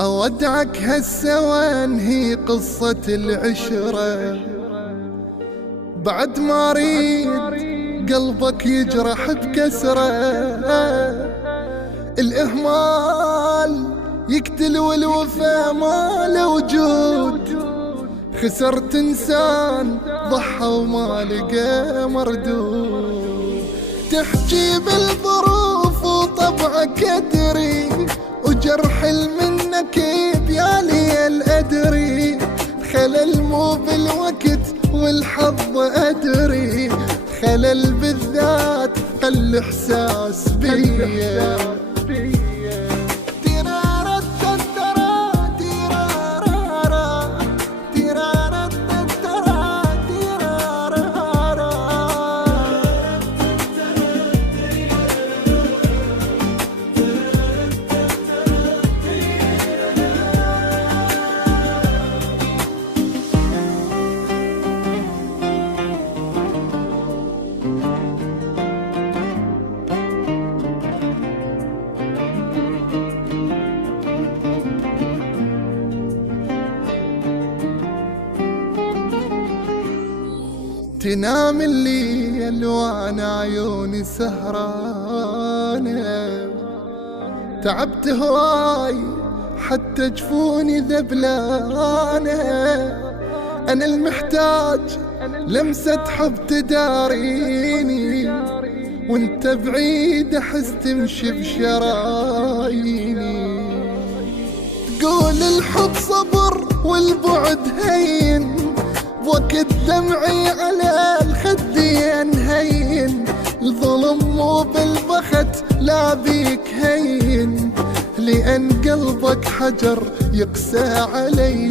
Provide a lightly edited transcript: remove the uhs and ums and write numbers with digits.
أودعك هسه وانهي قصة العشرة، بعد ما أريد قلبك يجرح بكسرة. الإهمال يقتل والوفا ما له وجود، خسرت إنسان ضحى وما لقى مردود. تحكي بالظروف وطبعك أدري، وجرح منك بيالي الأدري. خلل مو بالوقت والحظ أدري، خلل بالذات خل إحساس بيا. تنام الليل وانا عيوني سهرانة، تعبت هواي حتى جفوني ذبلانة. انا المحتاج لمسة حب تداريني، وانت بعيد احس تمشي بشراييني. تقول الحب صبر والبعد هين، بوقت دمعي على الخدين هين. الظلم مو بالبخت لا بيك هين، لأن قلبك حجر يقسى علي.